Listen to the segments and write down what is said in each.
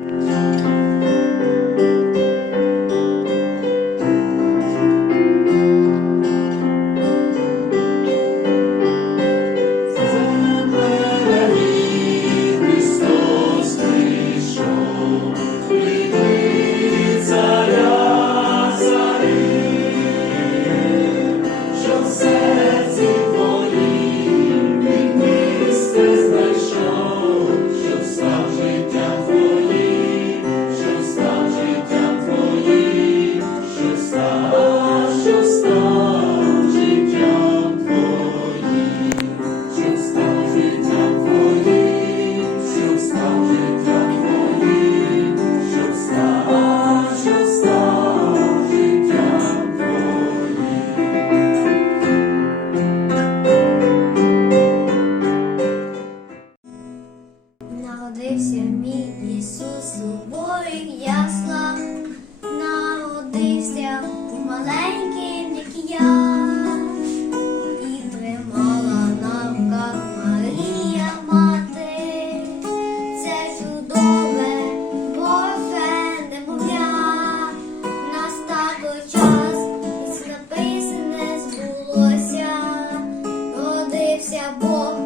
Народився Божих яслах, народився маленьким, як я, і тримала на руках Марія мати, це чудове Боже немовля, настав час, і написане збулося, родився Бог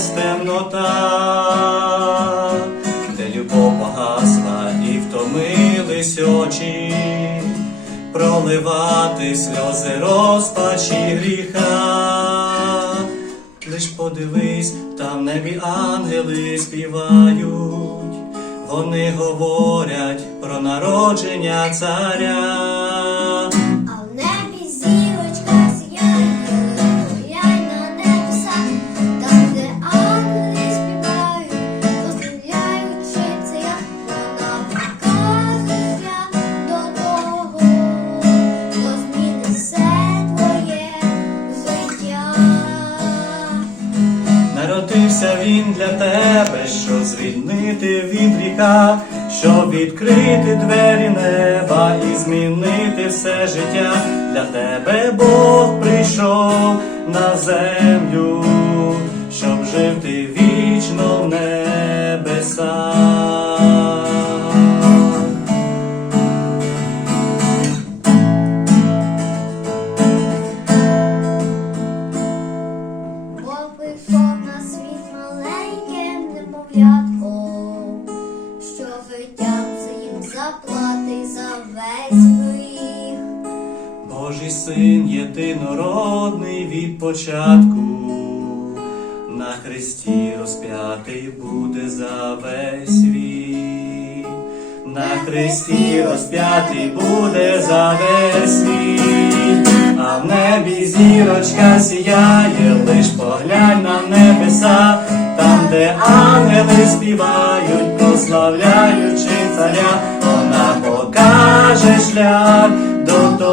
поселилась темнота, де любов погасла і втомились очі, проливати сльози розпачі гріха. Лиш подивись, там небі ангели співають, вони говорять про народження царя. Звільнити від гріха, щоб відкрити двері неба і змінити все життя. Для тебе Бог прийшов на землю, щоб жив ти вічно в небесах. Бог на світ маленьким немовлятком, син єдинородний від початку, на хресті розп'ятий буде за весь світ, на хресті розп'ятий буде за весь світ, а в небі зірочка сіяє, лиш поглянь на небеса, там, де ангели співають, прославляючи царя, вона покаже шлях до